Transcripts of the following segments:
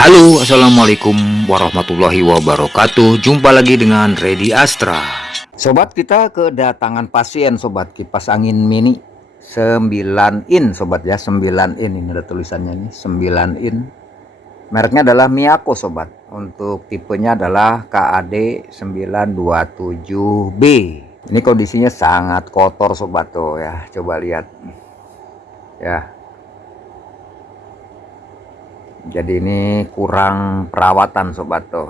Halo, assalamualaikum warahmatullahi wabarakatuh. Jumpa lagi dengan Redi Astra. Sobat, kita kedatangan pasien sobat, kipas angin mini 9 in sobat ya, 9 in. Ini ada tulisannya nih, 9 in. Mereknya adalah Miyako sobat. Untuk tipenya adalah KAD 927B. Ini kondisinya sangat kotor sobat tuh ya. Coba lihat. Ya. Jadi ini kurang perawatan sobat tuh.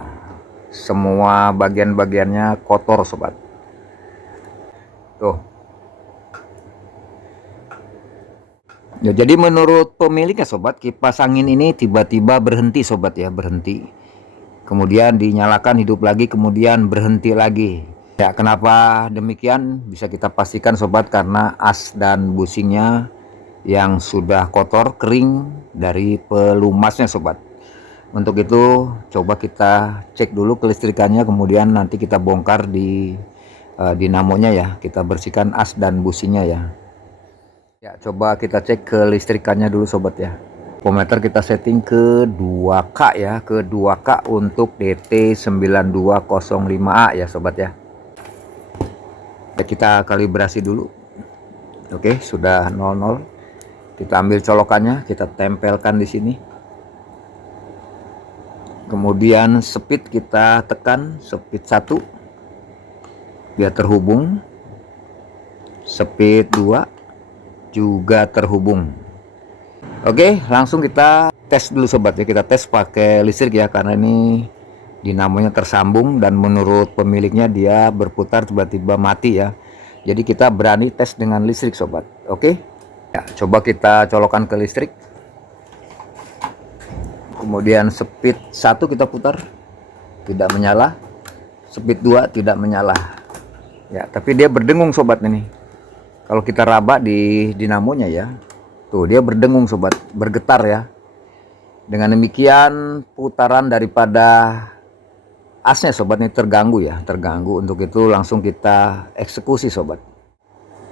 Semua bagian-bagiannya kotor sobat. Tuh. Ya, jadi menurut pemiliknya sobat, kipas angin ini tiba-tiba berhenti sobat ya, berhenti. Kemudian dinyalakan, hidup lagi, kemudian berhenti lagi. Ya, kenapa demikian? Bisa kita pastikan sobat, karena as dan bushingnya yang sudah kotor, kering dari pelumasnya sobat. Untuk itu coba kita cek dulu kelistrikannya, kemudian nanti kita bongkar di dinamonya ya, kita bersihkan as dan businya ya. Ya, coba kita cek kelistrikannya dulu sobat ya. Voltmeter kita setting ke 2K ya, ke 2K untuk DT9205A ya sobat ya. Ya, kita kalibrasi dulu. Oke, sudah 00. Kita ambil colokannya, kita tempelkan di sini. Kemudian speed kita tekan, speed 1 biar terhubung, speed 2 juga terhubung. Oke, langsung kita tes dulu sobat ya. Kita tes pakai listrik ya, karena ini dinamonya tersambung dan menurut pemiliknya dia berputar tiba-tiba mati ya. Jadi kita berani tes dengan listrik sobat. Oke ya, coba kita colokan ke listrik. Kemudian speed 1 kita putar, tidak menyala. Speed 2 tidak menyala ya, tapi dia berdengung sobat ini. Kalau kita raba di dinamonya ya, tuh dia berdengung sobat, bergetar ya. Dengan demikian putaran daripada asnya sobat ini terganggu ya, terganggu. Untuk itu langsung kita eksekusi sobat.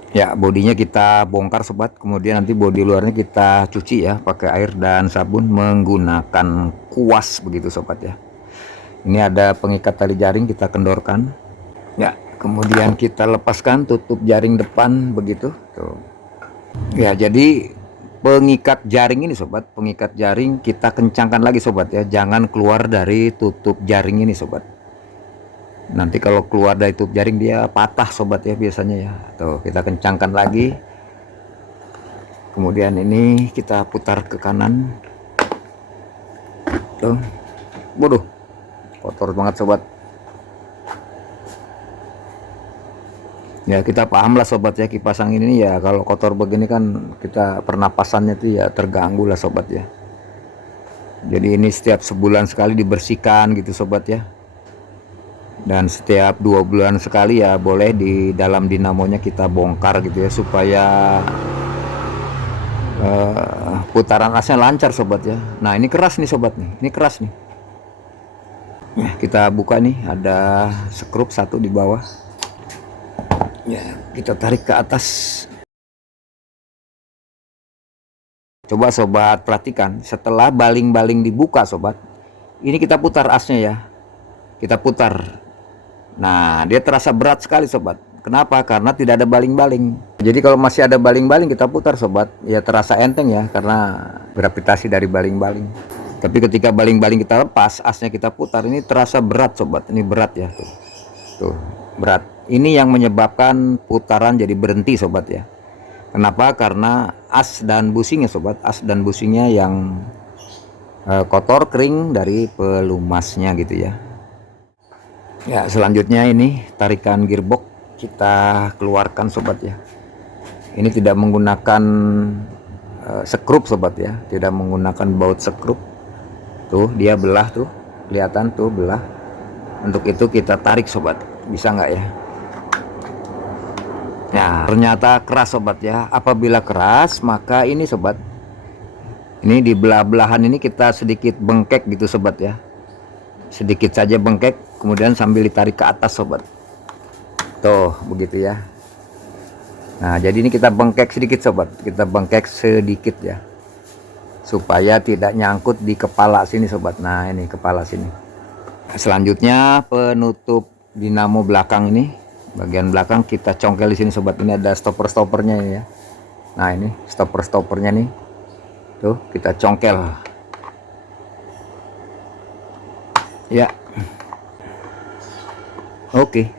Ya, bodinya kita bongkar sobat, kemudian nanti bodi luarnya kita cuci ya pakai air dan sabun menggunakan kuas begitu sobat ya. Ini ada pengikat tali jaring, kita kendorkan. Ya, kemudian kita lepaskan tutup jaring depan begitu. Tuh. Ya, jadi pengikat jaring ini sobat, pengikat jaring kita kencangkan lagi sobat ya. Jangan keluar dari tutup jaring ini sobat. Nanti kalau keluar dari tutup jaring dia patah sobat ya biasanya ya. Tuh, kita kencangkan lagi. Kemudian ini kita putar ke kanan. Tuh. Waduh, kotor banget sobat. Ya, kita paham lah sobat ya, kipas angin ini ya kalau kotor begini kan kita pernapasannya tuh ya terganggu lah sobat ya. Jadi ini setiap sebulan sekali dibersihkan gitu sobat ya. Dan setiap 2 bulan sekali ya boleh di dalam dinamonya kita bongkar gitu ya, supaya putaran asnya lancar sobat ya. Nah, ini keras nih sobat nih, ini keras nih. Nah, kita buka nih, ada skrup 1 di bawah ya, kita tarik ke atas. Coba sobat perhatikan, setelah baling-baling dibuka sobat, ini kita putar asnya ya, kita putar. Nah, dia terasa berat sekali sobat. Kenapa? Karena tidak ada baling-baling. Jadi kalau masih ada baling-baling kita putar sobat, ya terasa enteng ya, karena gravitasi dari baling-baling. Tapi ketika baling-baling kita lepas, asnya kita putar, ini terasa berat sobat. Ini berat ya, tuh. Tuh, berat. Ini yang menyebabkan putaran jadi berhenti sobat ya. Kenapa? Karena as dan bushingnya sobat, as dan bushingnya yang kotor, kering dari pelumasnya gitu ya. Ya, selanjutnya ini tarikan gearbox kita keluarkan sobat ya. Ini tidak menggunakan skrup sobat ya, tidak menggunakan baut skrup. Tuh dia belah tuh, kelihatan tuh belah. Untuk itu kita tarik sobat, bisa nggak ya? Nah, ternyata keras sobat ya. Apabila keras maka ini sobat, ini di belah-belahan ini kita sedikit bengkek gitu sobat ya. Sedikit saja bengkek, kemudian sambil ditarik ke atas sobat. Tuh begitu ya. Nah, jadi ini kita bengkek sedikit sobat, kita bengkek sedikit ya, supaya tidak nyangkut di kepala sini sobat. Nah ini kepala sini. Selanjutnya penutup dinamo belakang ini, bagian belakang kita congkel di sini sobat. Ini ada stopper-stoppernya ya. Nah ini stopper-stoppernya nih, tuh kita congkel ya. Oke.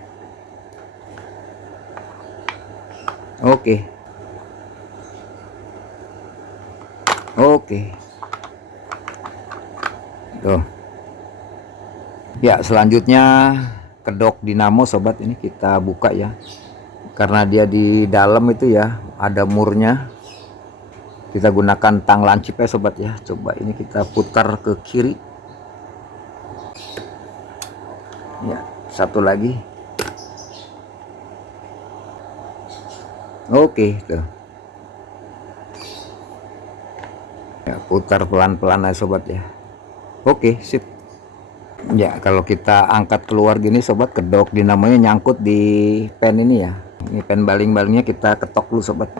Oke. Oke. Tuh. Ya, selanjutnya kedok dinamo sobat, ini kita buka ya. Karena dia di dalam itu ya, ada murnya. Kita gunakan tang lancip ya sobat ya. Coba ini kita putar ke kiri. Ya, satu lagi. Oke, tuh. Ya, putar pelan-pelan ya sobat ya. Oke, sip. Ya, kalau kita angkat keluar gini sobat, kedok dinamonya nyangkut di pen ini ya. Ini pen baling-balingnya kita ketok dulu sobat.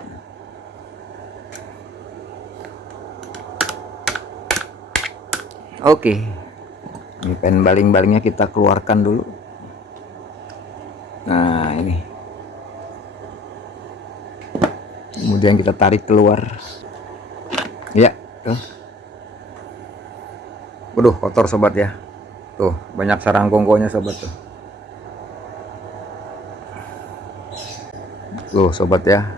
Oke. Ini pen baling-balingnya kita keluarkan dulu. Nah, ini. Kemudian kita tarik keluar. Ya, tuh. Waduh, kotor sobat ya. Tuh, banyak sarang kongkonya sobat tuh. Tuh sobat ya.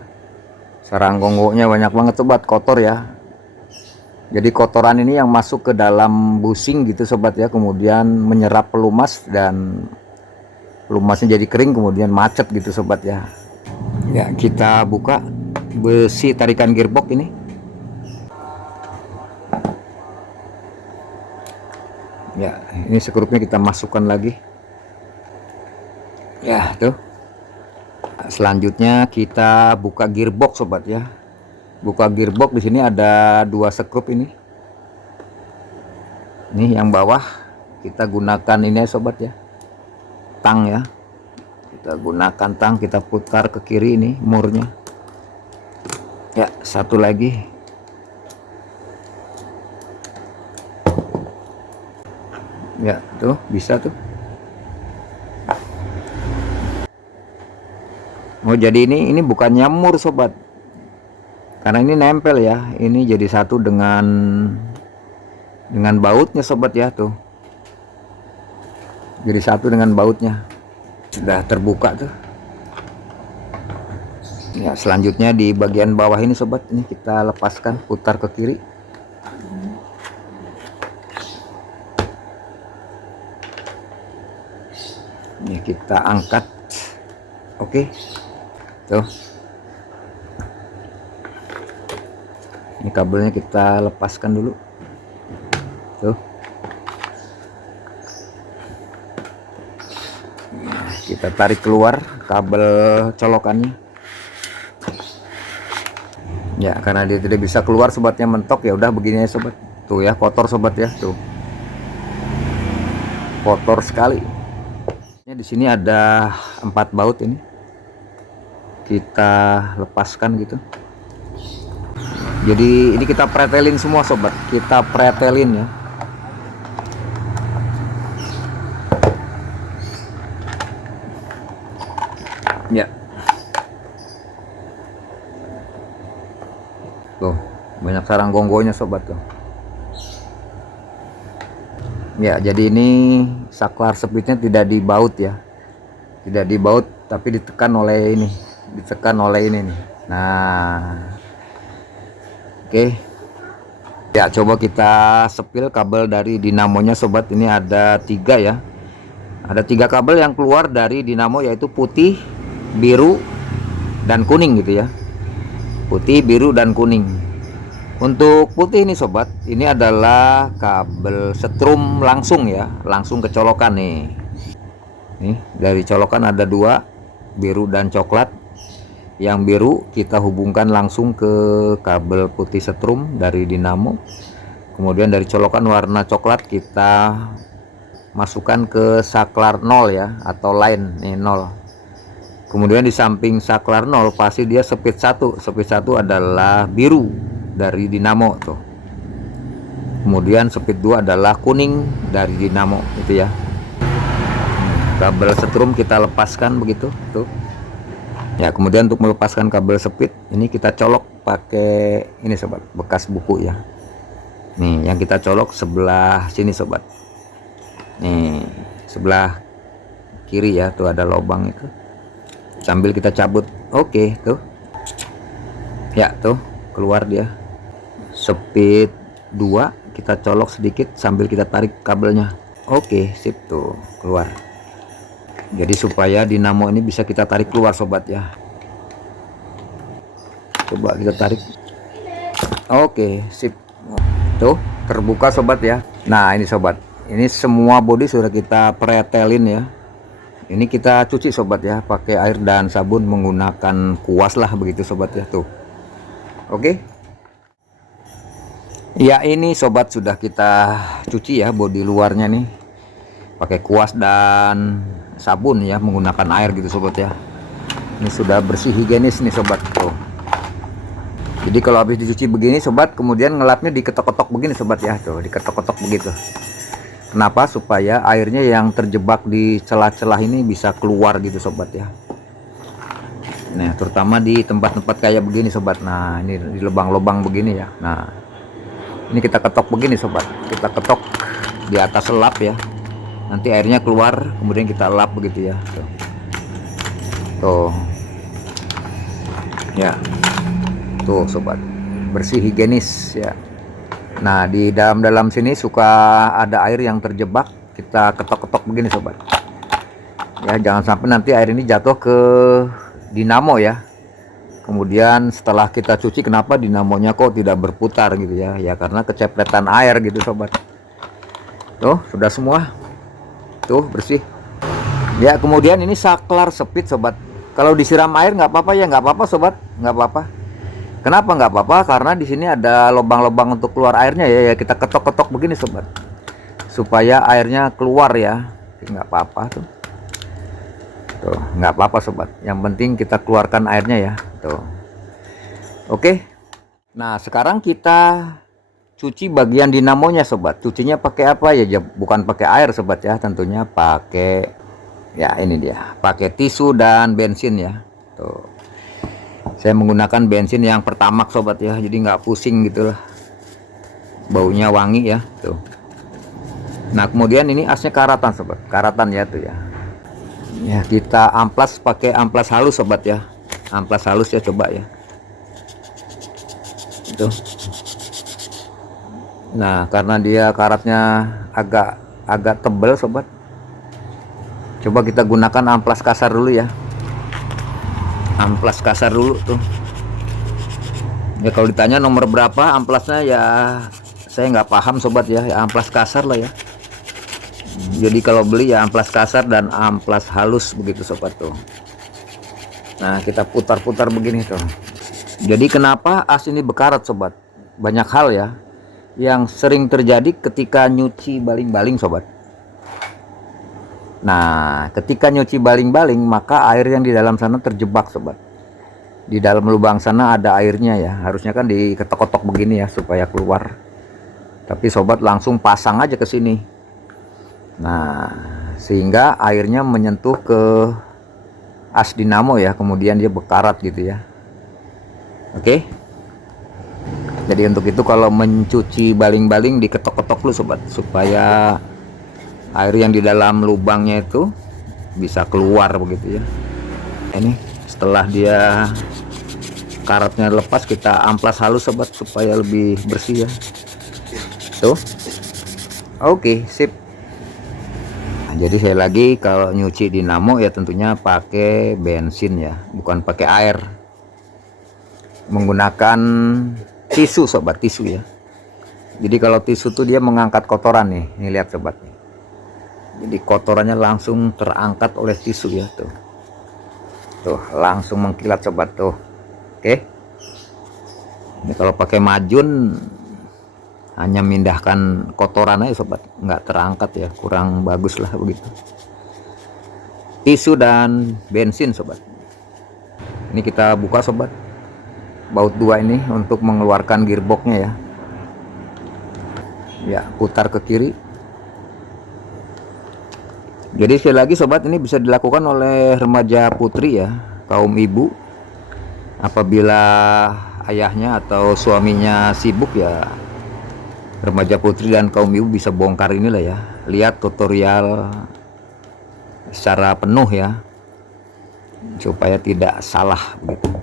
Sarang kongkonya banyak banget sobat, kotor ya. Jadi kotoran ini yang masuk ke dalam busing gitu sobat ya, kemudian menyerap pelumas dan pelumasnya jadi kering, kemudian macet gitu sobat ya. Ya, kita buka besi tarikan gearbox ini. Ya, ini skrupnya kita masukkan lagi. Ya, tuh. Selanjutnya kita buka gearbox sobat ya. Buka gearbox, di sini ada 2 skrup ini. Ini yang bawah kita gunakan ini ya sobat ya. Tang ya. Kita gunakan tang, kita putar ke kiri ini murnya. Ya, satu lagi. Ya, tuh bisa tuh. Oh, jadi ini bukannya mur sobat. Karena ini nempel ya. Ini jadi satu dengan bautnya sobat ya tuh. Jadi satu dengan bautnya. Sudah terbuka tuh. Ya, selanjutnya di bagian bawah ini sobat, ini kita lepaskan, putar ke kiri. Ini kita angkat. Oke. Tuh. Ini kabelnya kita lepaskan dulu. Tuh. Nah, kita tarik keluar kabel colokannya. Ya, karena dia tidak bisa keluar sobatnya, mentok ya udah begini ya sobat. Tuh ya, kotor sobat ya, tuh. Kotor sekali. Di sini ada 4 baut ini. Kita lepaskan gitu. Jadi ini kita pretelin semua sobat, kita pretelin ya. Ya. Tuh, banyak sarang gonggonya sobat tuh. Ya, jadi ini saklar speednya tidak dibaut ya. Tidak dibaut tapi ditekan oleh ini. Ditekan oleh ini nih. Nah. Oke. Ya, coba kita sepil kabel dari dinamonya sobat. Ini ada 3 ya. Ada 3 kabel yang keluar dari dinamo, yaitu putih, biru, dan kuning gitu ya. Putih, biru, dan kuning. Untuk putih ini sobat, ini adalah kabel setrum langsung ya, langsung ke colokan nih. Nih, dari colokan ada 2, biru dan coklat. Yang biru kita hubungkan langsung ke kabel putih setrum dari dinamo. Kemudian dari colokan warna coklat kita masukkan ke saklar 0 ya, atau line nih 0. Kemudian di samping saklar 0 pasti dia speed 1. Speed 1 adalah biru dari dinamo tuh. Kemudian speed 2 adalah kuning dari dinamo itu ya. Kabel setrum kita lepaskan begitu tuh ya. Kemudian untuk melepaskan kabel speed ini kita colok pakai ini sobat, bekas buku ya. Nih yang kita colok sebelah sini sobat, nih sebelah kiri ya, tuh ada lubang itu, sambil kita cabut. Oke tuh ya, tuh keluar dia. Speed 2 kita colok sedikit sambil kita tarik kabelnya. Oke sip, tuh keluar. Jadi supaya dinamo ini bisa kita tarik keluar sobat ya. Coba kita tarik. Oke sip, tuh terbuka sobat ya. Nah ini sobat, ini semua bodi sudah kita pretelin ya. Ini kita cuci sobat ya, pakai air dan sabun menggunakan kuas lah begitu sobat ya tuh. Oke ya, ini sobat sudah kita cuci ya bodi luarnya nih, pakai kuas dan sabun ya, menggunakan air gitu sobat ya. Ini sudah bersih, higienis nih sobat tuh. Jadi kalau habis dicuci begini sobat, kemudian ngelapnya diketok-ketok begini sobat ya, tuh diketok-ketok begitu. Kenapa? Supaya airnya yang terjebak di celah-celah ini bisa keluar gitu sobat ya. Nah terutama di tempat-tempat kayak begini sobat. Nah ini di lubang-lubang begini ya. Nah ini kita ketok begini sobat, kita ketok di atas lap ya, nanti airnya keluar, kemudian kita lap begitu ya. Tuh ya, tuh sobat, bersih, higienis ya. Nah di dalam sini suka ada air yang terjebak, kita ketok-ketok begini sobat ya, jangan sampai nanti air ini jatuh ke dinamo ya. Kemudian setelah kita cuci, kenapa dinamonya kok tidak berputar gitu ya, ya karena kecepretan air gitu sobat. Tuh sudah semua, tuh bersih ya. Kemudian ini saklar speed sobat, kalau disiram air nggak apa-apa ya, nggak apa-apa sobat, nggak apa-apa. Kenapa nggak apa-apa? Karena di sini ada lubang-lubang untuk keluar airnya ya, ya kita ketok-ketok begini sobat, supaya airnya keluar ya, nggak apa-apa tuh. Tuh nggak apa-apa sobat, yang penting kita keluarkan airnya ya tuh. Oke, nah sekarang kita cuci bagian dinamonya sobat. Cucinya pakai apa ya? Bukan pakai air sobat ya, tentunya pakai ya ini dia, pakai tisu dan bensin ya. Tuh saya menggunakan bensin yang pertamax sobat ya, jadi nggak pusing gitulah, baunya wangi ya tuh. Nah kemudian ini asnya karatan sobat, karatan ya tuh ya. Ya kita amplas pakai amplas halus sobat ya, amplas halus ya, coba ya itu. Nah karena dia karatnya agak tebal sobat, coba kita gunakan amplas kasar dulu ya, amplas kasar dulu tuh ya. Kalau ditanya nomor berapa amplasnya ya, saya nggak paham sobat ya, ya amplas kasar lah ya. Jadi kalau beli ya amplas kasar dan amplas halus begitu sobat tuh. Nah kita putar-putar begini tuh. Jadi kenapa as ini bekarat sobat? Banyak hal ya yang sering terjadi ketika nyuci baling-baling sobat. Nah ketika nyuci baling-baling, maka air yang di dalam sana terjebak sobat. Di dalam lubang sana ada airnya ya, harusnya kan diketok-ketok begini ya supaya keluar. Tapi sobat langsung pasang aja ke sini. Nah sehingga airnya menyentuh ke as dinamo ya, kemudian dia bekarat gitu ya. Oke, jadi untuk itu kalau mencuci baling-baling diketok-ketok dulu sobat, supaya air yang di dalam lubangnya itu bisa keluar begitu ya. Ini setelah dia karatnya lepas, kita amplas halus sobat supaya lebih bersih ya tuh. Oke sip. Jadi saya lagi kalau nyuci dinamo ya tentunya pakai bensin ya, bukan pakai air, menggunakan tisu sobat, tisu ya. Jadi kalau tisu tuh dia mengangkat kotoran nih, ini lihat sobat, jadi kotorannya langsung terangkat oleh tisu ya tuh, tuh langsung mengkilat sobat tuh. Oke, ini kalau pakai majun hanya mindahkan kotoran aja sobat, nggak terangkat ya, kurang bagus lah begitu. Tisu dan bensin sobat, ini kita buka sobat baut 2 ini untuk mengeluarkan gearboxnya ya. Ya, putar ke kiri. Jadi sekali lagi sobat, ini bisa dilakukan oleh remaja putri ya, kaum ibu. Apabila ayahnya atau suaminya sibuk ya, remaja putri dan kaum ibu bisa bongkar inilah ya. Lihat tutorial secara penuh ya, supaya tidak salah begitu.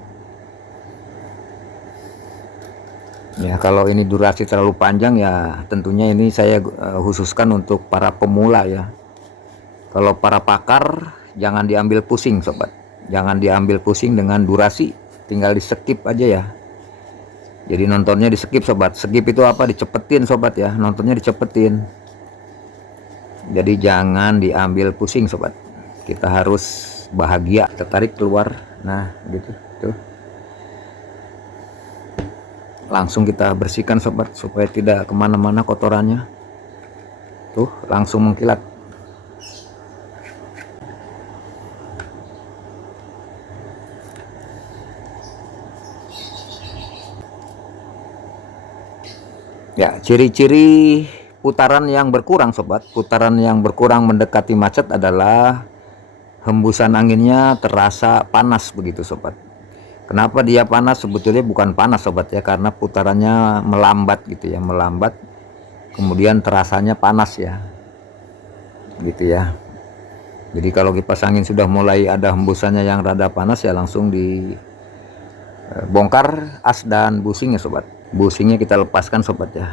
Ya, kalau ini durasi terlalu panjang ya tentunya ini saya khususkan untuk para pemula ya. Kalau para pakar jangan diambil pusing sobat, jangan diambil pusing dengan durasi, tinggal di skip aja ya. Jadi nontonnya di skip sobat. Skip itu apa? Dicepetin sobat ya, nontonnya dicepetin. Jadi jangan diambil pusing sobat, kita harus bahagia. Kita tarik keluar, nah gitu tuh. Langsung kita bersihkan sobat supaya tidak kemana-mana kotorannya. Tuh langsung mengkilat. Ya, ciri-ciri putaran yang berkurang sobat, putaran yang berkurang mendekati macet adalah hembusan anginnya terasa panas begitu sobat. Kenapa dia panas? Sebetulnya bukan panas sobat ya, karena putarannya melambat gitu ya, melambat, kemudian terasanya panas ya, gitu ya. Jadi kalau kipas angin sudah mulai ada hembusannya yang rada panas ya, langsung dibongkar as dan busingnya sobat. Busingnya kita lepaskan sobat ya.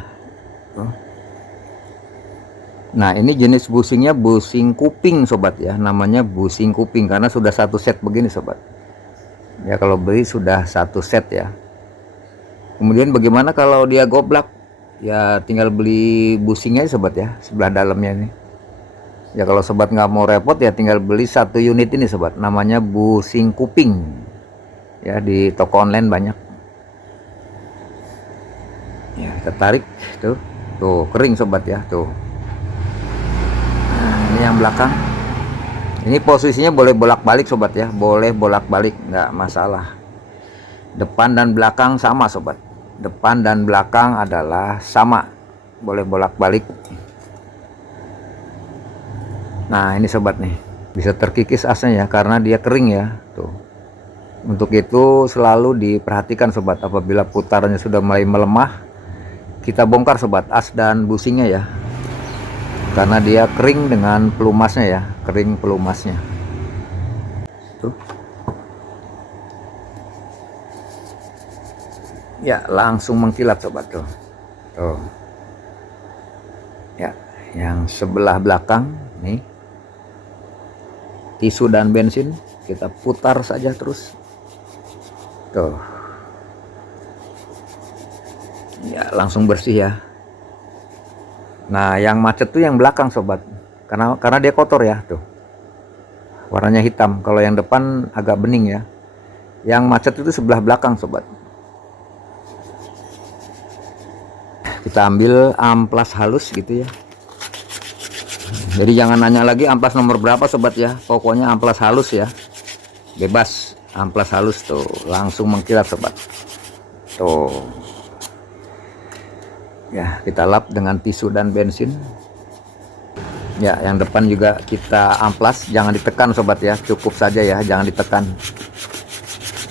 Nah ini jenis busingnya busing kuping sobat ya, namanya busing kuping karena sudah satu set begini sobat ya. Kalau beli sudah satu set ya. Kemudian bagaimana kalau dia goblak ya, tinggal beli busingnya sobat ya, sebelah dalamnya ini ya. Kalau sobat nggak mau repot ya tinggal beli satu unit ini sobat, namanya busing kuping ya, di toko online banyak ya. Kita tarik tuh, kering sobat ya tuh. Nah, ini yang belakang, ini posisinya boleh bolak-balik sobat ya, boleh bolak-balik nggak masalah. Depan dan belakang sama sobat, depan dan belakang adalah sama, boleh bolak-balik. Nah ini sobat nih, bisa terkikis asnya ya karena dia kering ya tuh. Untuk itu selalu diperhatikan sobat, apabila putarannya sudah mulai melemah kita bongkar sobat as dan busingnya ya, karena dia kering dengan pelumasnya ya, kering pelumasnya tuh ya, langsung mengkilat sobat tuh. Tuh ya, yang sebelah belakang nih, tisu dan bensin kita putar saja terus tuh ya, langsung bersih ya. Nah yang macet tuh yang belakang sobat, karena dia kotor ya tuh, warnanya hitam. Kalau yang depan agak bening ya. Yang macet itu sebelah belakang sobat. Kita ambil amplas halus gitu ya. Jadi jangan nanya lagi amplas nomor berapa sobat ya, pokoknya amplas halus ya, bebas amplas halus tuh, langsung mengkilat sobat tuh ya. Kita lap dengan tisu dan bensin ya. Yang depan juga kita amplas, jangan ditekan sobat ya, cukup saja ya, jangan ditekan.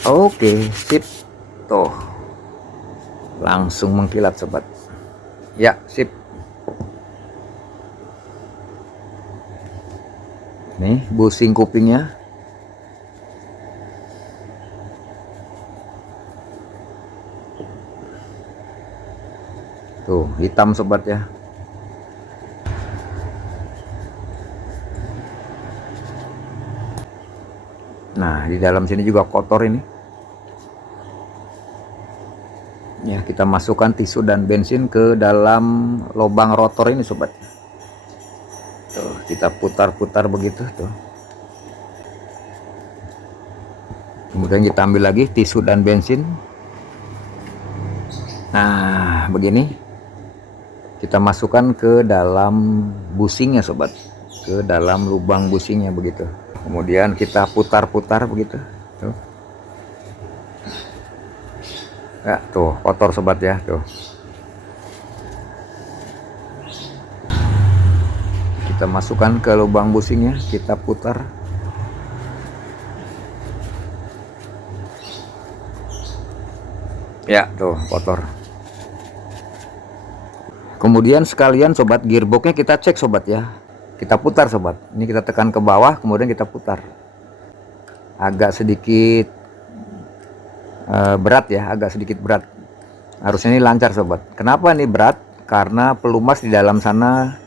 Oke sip tuh, langsung mengkilat sobat ya, sip. Nih busing kupingnya tuh, hitam sobat ya. Nah di dalam sini juga kotor ini ya. Kita masukkan tisu dan bensin ke dalam lubang rotor ini sobat tuh, kita putar-putar begitu tuh. Kemudian kita ambil lagi tisu dan bensin. Nah begini, kita masukkan ke dalam busingnya sobat, ke dalam lubang busingnya begitu. Kemudian kita putar-putar begitu tuh ya, tuh kotor sobat ya tuh. kita masukkan ke lubang busingnya, kita putar. Ya, tuh kotor. Kemudian sekalian sobat, gearboxnya kita cek sobat ya. Kita putar sobat. Ini kita tekan ke bawah, kemudian kita putar. Agak sedikit berat ya, agak sedikit berat. Harusnya ini lancar sobat. Kenapa ini berat? Karena pelumas di dalam sana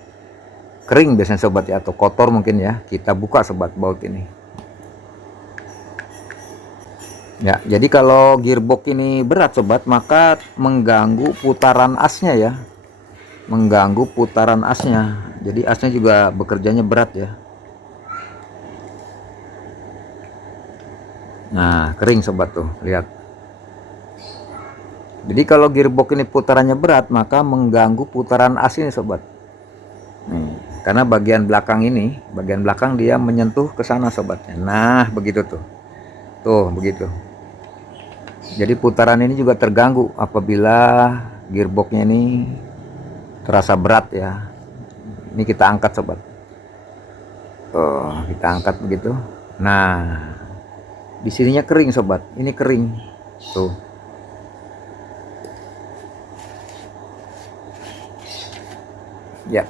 kering biasanya sobat ya, atau kotor mungkin ya. Kita buka sobat baut ini. Ya, jadi kalau gearbox ini berat sobat, maka mengganggu putaran asnya ya. Mengganggu putaran asnya. Jadi asnya juga bekerjanya berat ya. Nah, kering sobat tuh, lihat. Jadi kalau gearbox ini putarannya berat, maka mengganggu putaran as ini sobat. Nih, karena bagian belakang ini, bagian belakang dia menyentuh ke sana sobatnya. Nah, begitu tuh. Tuh, begitu. Jadi putaran ini juga terganggu apabila gearboxnya ini terasa berat ya. Ini kita angkat sobat. Tuh, kita angkat begitu. Nah, di sininya kering sobat. Ini kering. Tuh. Ya.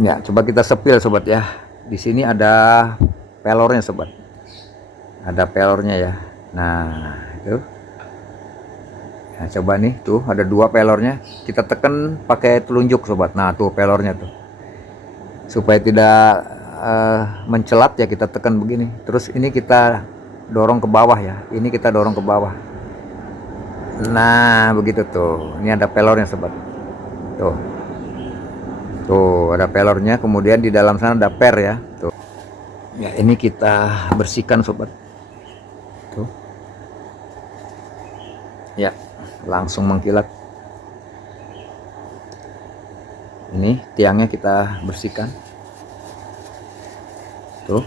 Ya, coba kita sepil sobat ya. Di sini ada pelornya sobat. Ada pelornya ya. Nah, itu. Nah, coba nih, tuh ada dua pelornya. Kita tekan pakai telunjuk sobat. Nah, tuh pelornya tuh. Supaya tidak mencelat ya, kita tekan begini. Terus ini kita dorong ke bawah ya. Ini kita dorong ke bawah. Nah, begitu tuh. Ini ada pelornya sobat. Tuh. Tuh, ada pelornya, kemudian di dalam sana ada per ya. Tuh. Ya, ini kita bersihkan sobat. Tuh. Ya, langsung mengkilat. Ini tiangnya kita bersihkan. Tuh.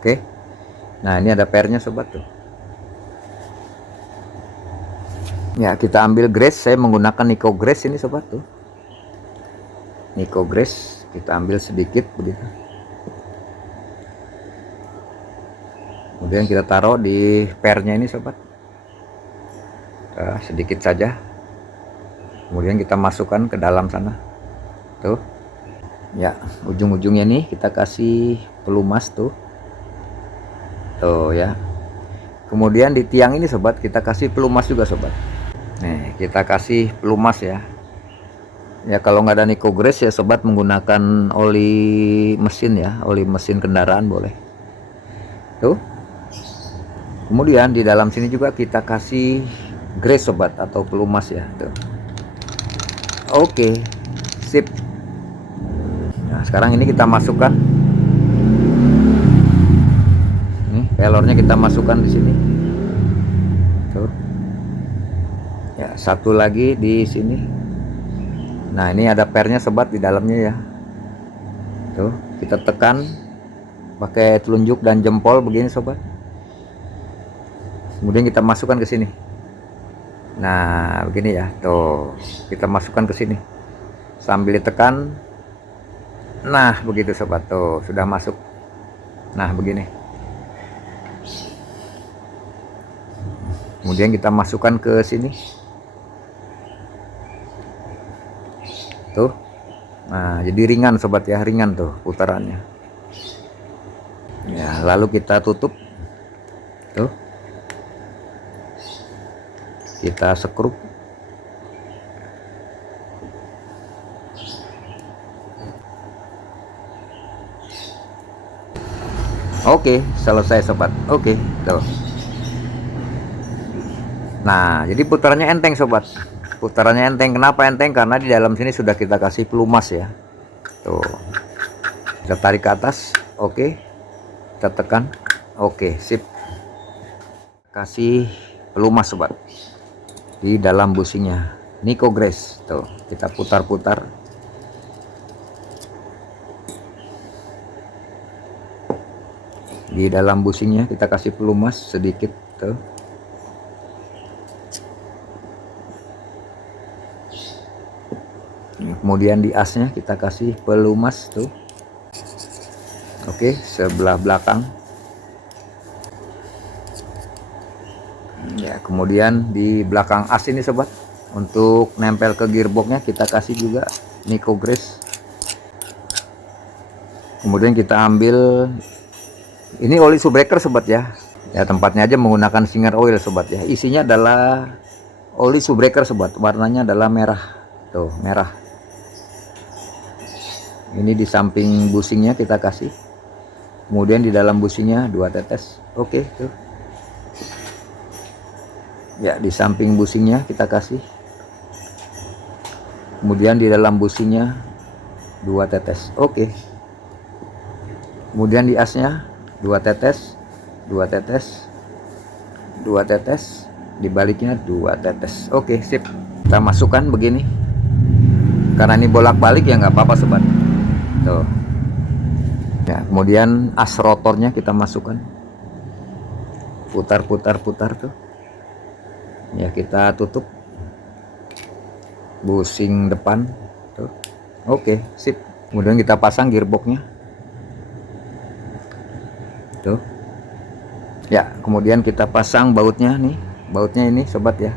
Oke. Nah, ini ada pernya sobat tuh. Ya, kita ambil grease. Saya menggunakan Nico Grease ini sobat tuh. Nico Grease kita ambil sedikit begitu. Kemudian kita taruh di pernya ini sobat. Sedikit saja. Kemudian kita masukkan ke dalam sana. Tuh. Ya, ujung-ujungnya nih kita kasih pelumas tuh. Tuh ya. Kemudian di tiang ini sobat kita kasih pelumas juga sobat. Nih, kita kasih pelumas ya. Ya, kalau nggak ada Nico Grease ya sobat, menggunakan oli mesin ya, oli mesin kendaraan boleh. Tuh. Kemudian di dalam sini juga kita kasih grease sobat, atau pelumas ya. Tuh. Oke, sip. Nah, sekarang ini kita masukkan. Nih, pelornya kita masukkan di sini. Tuh. Ya, satu lagi di sini. Nah, ini ada pernya sobat di dalamnya ya. Tuh, kita tekan pakai telunjuk dan jempol begini sobat. Kemudian kita masukkan ke sini. Nah, begini ya. Tuh, kita masukkan ke sini. Sambil ditekan. Nah, begitu sobat. Tuh, sudah masuk. Nah, begini. Kemudian kita masukkan ke sini. Tuh. Nah, jadi ringan sobat ya, ringan tuh putarannya. Ya, lalu kita tutup. Tuh. Kita sekrup. Oke, selesai sobat. Oke, tuh. Nah, jadi putarannya enteng sobat. Putarannya enteng. Kenapa enteng? Karena di dalam sini sudah kita kasih pelumas ya. Tuh. Kita tarik ke atas. Oke. Kita tekan. Oke, sip. Kasih pelumas sobat di dalam businya. Nico Grease. Tuh, kita putar-putar. Di dalam businya kita kasih pelumas sedikit tuh. Kemudian di asnya kita kasih pelumas tuh. Oke, sebelah belakang. Ya, kemudian di belakang as ini sobat, untuk nempel ke gearboxnya kita kasih juga Nico Grace. Kemudian kita ambil ini oli subbreaker sobat ya. Ya, tempatnya aja menggunakan Singer Oil sobat ya. Isinya adalah oli subbreaker sobat, warnanya adalah merah. Tuh, merah. Ini di samping busingnya kita kasih. Kemudian di dalam busingnya 2 tetes. Oke, tuh. Ya, di samping busingnya kita kasih. Kemudian di dalam busingnya 2 tetes. Oke. Kemudian di asnya 2 tetes, 2 tetes, 2 tetes, di baliknya 2 tetes. Oke, sip. Kita masukkan begini. Karena ini bolak-balik ya nggak apa-apa sobat. Tuh. Ya, kemudian as rotornya kita masukkan. Putar tuh. Ya, kita tutup busing depan tuh. Oke, sip. Kemudian kita pasang gearboxnya tuh. Ya, kemudian kita pasang bautnya nih. Bautnya ini sobat ya.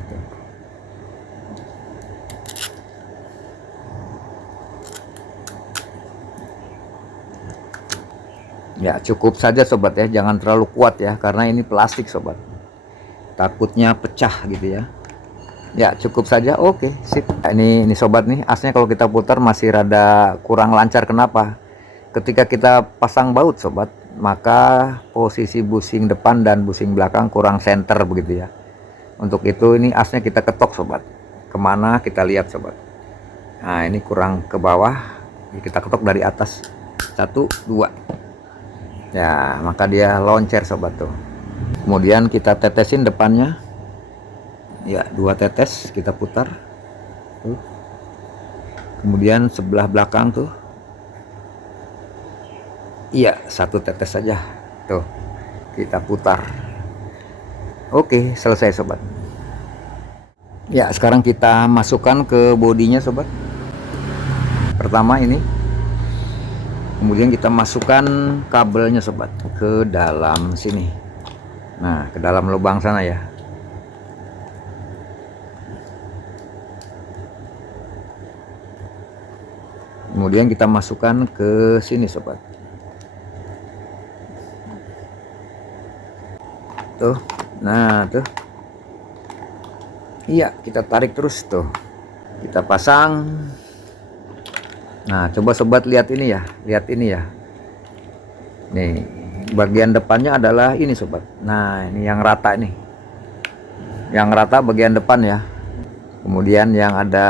Ya, cukup saja sobat ya, jangan terlalu kuat ya, karena ini plastik sobat, takutnya pecah gitu ya. Ya, cukup saja. Oke, sip. Nah, ini sobat nih, asnya kalau kita putar masih rada kurang lancar. Kenapa? Ketika kita pasang baut sobat, maka posisi busing depan dan busing belakang kurang center begitu ya. Untuk itu ini asnya kita ketok sobat, kemana kita lihat sobat. Nah, ini kurang ke bawah, kita ketok dari atas. 1, 2. Ya, maka dia loncer sobat tuh. Kemudian kita tetesin depannya. Ya, 2 tetes kita putar tuh. Kemudian sebelah belakang tuh. Iya, 1 tetes saja tuh, kita putar. Oke, selesai sobat. Ya, sekarang kita masukkan ke bodinya sobat. Pertama ini. Kemudian kita masukkan kabelnya sobat ke dalam sini. Nah, ke dalam lubang sana ya. Kemudian kita masukkan ke sini sobat. Tuh. Nah, tuh. Iya, kita tarik terus tuh. Kita pasang. Nah, coba sobat lihat ini ya, lihat ini ya. Nih, bagian depannya adalah ini sobat. Nah, ini yang rata nih. Yang rata bagian depan ya. Kemudian yang ada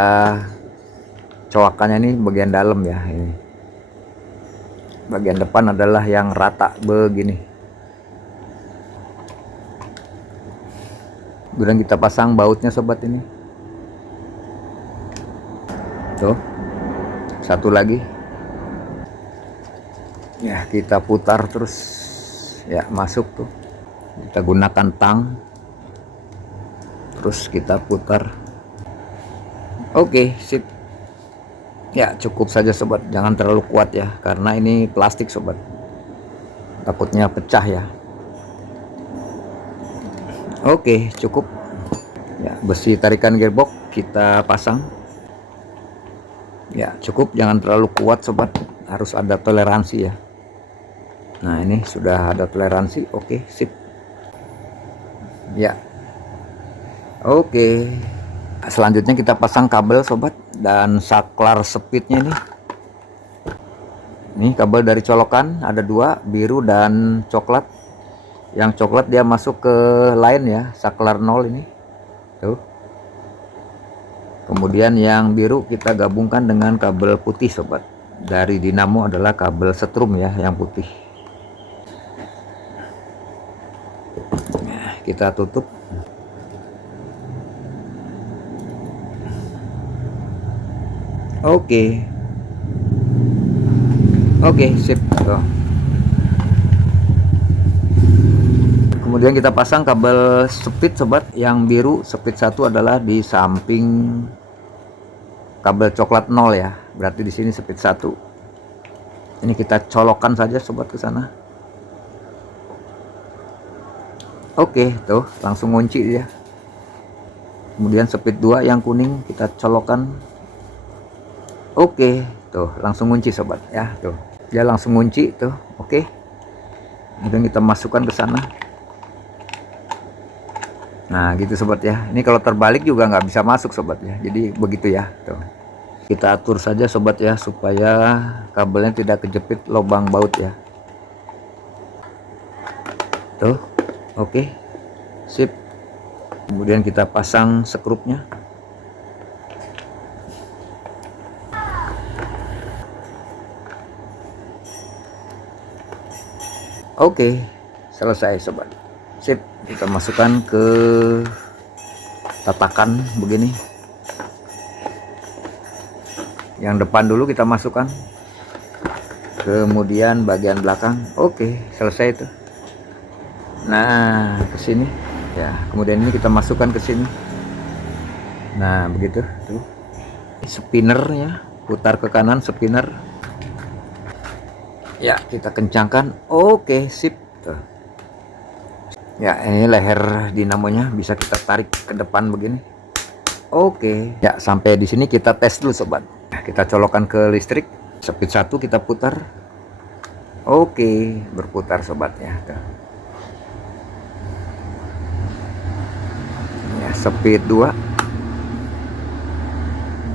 coakannya ini bagian dalam ya. Ini. Bagian depan adalah yang rata begini. Kemudian kita pasang bautnya sobat ini. Tuh. 1 lagi. Ya, kita putar terus. Ya, masuk tuh. Kita gunakan tang. Terus kita putar. Oke, sip. Ya, cukup saja sobat, jangan terlalu kuat ya, karena ini plastik sobat. Takutnya pecah ya. Oke, cukup. Ya, besi tarikan gearbox kita pasang. Ya, cukup, jangan terlalu kuat sobat, harus ada toleransi ya. Nah, ini sudah ada toleransi. Oke, sip. Ya. Oke. Selanjutnya kita pasang kabel sobat dan saklar speednya ini. Ini kabel dari colokan ada 2, biru dan coklat. Yang coklat dia masuk ke line ya, saklar 0 ini. Tuh. Kemudian yang biru kita gabungkan dengan kabel putih sobat. Dari dinamo adalah kabel setrum ya, yang putih. Nah, kita tutup. Oke. Oke, sip. Tuh. Kemudian kita pasang kabel speed sobat, yang biru speed 1 adalah di samping kabel coklat 0 ya, berarti di sini speed 1. Ini kita colokkan saja sobat ke sana. Oke, tuh langsung ngunci dia. Kemudian speed 2 yang kuning kita colokkan. Oke, tuh langsung ngunci sobat ya, tuh. Dia langsung ngunci tuh. Oke. Kemudian kita masukkan ke sana. Nah, gitu sobat ya. Ini kalau terbalik juga nggak bisa masuk sobat ya. Jadi begitu ya, tuh. Kita atur saja sobat ya supaya kabelnya tidak kejepit lubang baut ya. Tuh. Oke. Sip. Kemudian kita pasang skrupnya. Oke, selesai sobat. Sip, kita masukkan ke tatakan begini. Yang depan dulu kita masukkan. Kemudian bagian belakang. Oke, selesai itu. Nah, ke sini. Ya, kemudian ini kita masukkan ke sini. Nah, begitu tuh. Spinnernya putar ke kanan, spinner. Ya, kita kencangkan. Oke, sip tuh. Ya, ini leher dinamonya bisa kita tarik ke depan begini. Oke. Ya, sampai di sini kita tes dulu sobat. Kita colokkan ke listrik. Speed 1 kita putar. Oke, berputar sobat ya. Tuh. Ya, speed 2.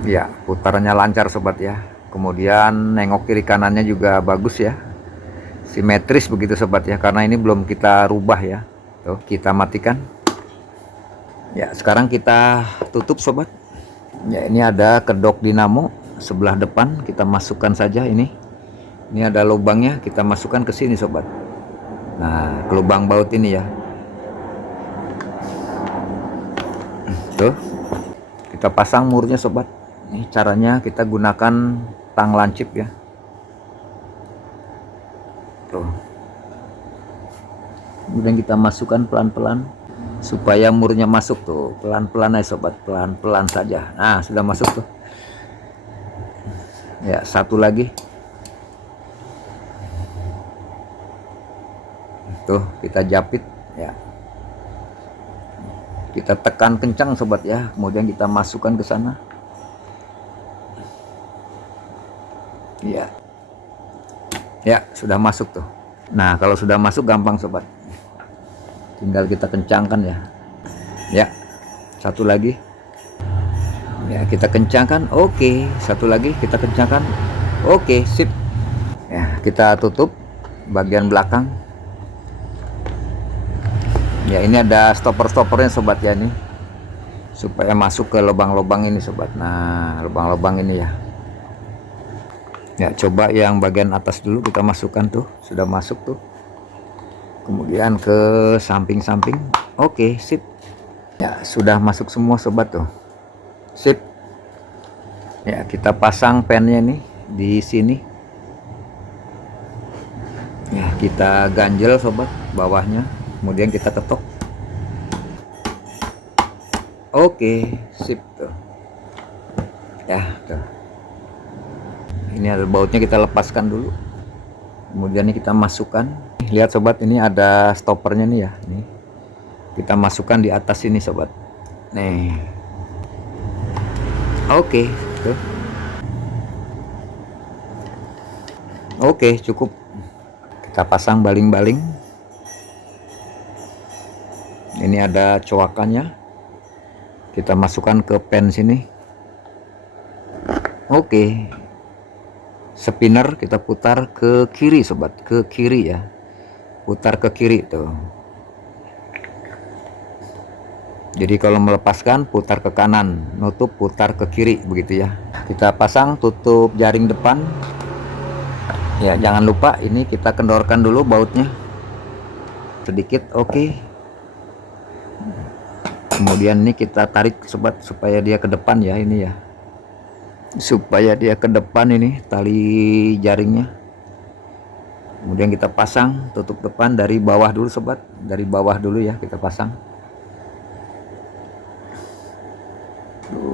Ya, putarannya lancar sobat ya. Kemudian nengok kiri kanannya juga bagus ya, simetris begitu sobat ya, karena ini belum kita rubah ya. Tuh, kita matikan ya. Sekarang kita tutup sobat ya. Ini ada kedok dinamo sebelah depan, kita masukkan saja. Ini ada lubangnya, kita masukkan ke sini sobat. Nah, ke lubang baut ini ya. Tuh, kita pasang murnya sobat. Ini caranya kita gunakan tang lancip ya. Tuh. Kemudian kita masukkan pelan-pelan supaya murnya masuk tuh. Pelan-pelan aja sobat, pelan-pelan saja. Nah, sudah masuk tuh. Ya, satu lagi. Tuh, kita japit ya. Kita tekan kencang sobat ya. Kemudian kita masukkan ke sana. Ya. Ya, sudah masuk tuh. Nah, kalau sudah masuk gampang sobat. Tinggal kita kencangkan ya. Ya. Satu lagi. Ya, kita kencangkan. Oke, satu lagi kita kencangkan. Oke, sip. Ya, kita tutup bagian belakang. Ya, ini ada stopper-stoppernya sobat ya nih. Supaya masuk ke lubang-lubang ini sobat. Nah, lubang-lubang ini ya. Ya, coba yang bagian atas dulu kita masukkan tuh. Sudah masuk tuh. Kemudian ke samping-samping. Oke, sip. Ya, sudah masuk semua sobat tuh. Sip. Ya, kita pasang pennya nih di sini. Ya, kita ganjel sobat bawahnya. Kemudian kita ketok. Oke, sip tuh. Ya, tuh. Ini ada bautnya, kita lepaskan dulu. Kemudian ini kita masukkan. Lihat sobat, ini ada stoppernya nih ya. Nih. Kita masukkan di atas ini sobat. Nih. Oke, tuh. Oke, cukup. Kita pasang baling-baling. Ini ada coakannya. Kita masukkan ke pen sini. Oke. Spinner kita putar ke kiri sobat, ke kiri ya. Putar ke kiri tuh. Jadi kalau melepaskan putar ke kanan, nutup putar ke kiri begitu ya. Kita pasang tutup jaring depan. Ya, jangan lupa ini kita kendorkan dulu bautnya. Sedikit, oke. Kemudian ini kita tarik sobat supaya dia ke depan ya, ini ya. Supaya dia ke depan ini tali jaringnya. Kemudian kita pasang tutup depan dari bawah dulu sobat, dari bawah dulu ya kita pasang.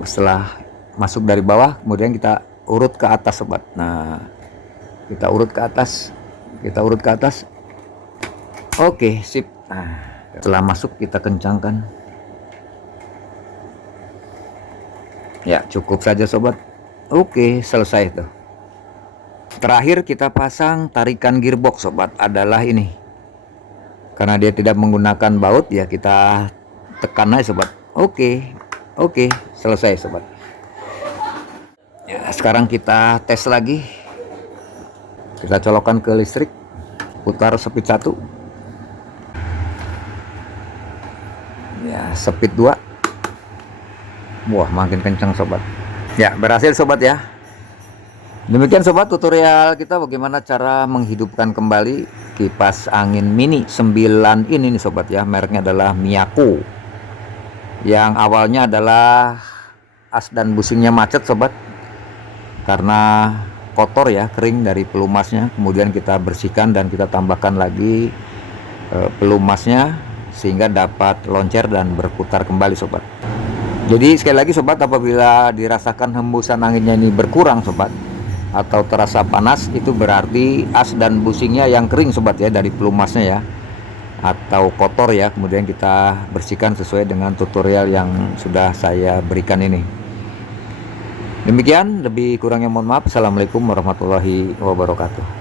Setelah masuk dari bawah, kemudian kita urut ke atas sobat. Nah, kita urut ke atas, oke, sip. Nah, setelah masuk kita kencangkan. Ya, cukup saja sobat. Oke, selesai tuh. Terakhir kita pasang tarikan gearbox sobat, adalah ini. Karena dia tidak menggunakan baut, ya kita tekan aja sobat. Oke, selesai sobat. Ya, sekarang kita tes lagi. Kita colokkan ke listrik, putar speed 1, ya speed 2. Wah, makin kencang sobat. Ya, berhasil sobat ya. Demikian sobat tutorial kita bagaimana cara menghidupkan kembali kipas angin mini 9 in ini sobat ya. Mereknya adalah Miyako. Yang awalnya adalah as dan busingnya macet sobat, karena kotor ya, kering dari pelumasnya. Kemudian kita bersihkan dan kita tambahkan lagi pelumasnya sehingga dapat loncer dan berputar kembali sobat. Jadi sekali lagi sobat, apabila dirasakan hembusan anginnya ini berkurang sobat, atau terasa panas, itu berarti as dan busingnya yang kering sobat ya, dari pelumasnya ya, atau kotor ya. Kemudian kita bersihkan sesuai dengan tutorial yang sudah saya berikan ini. Demikian, lebih kurangnya mohon maaf. Assalamualaikum warahmatullahi wabarakatuh.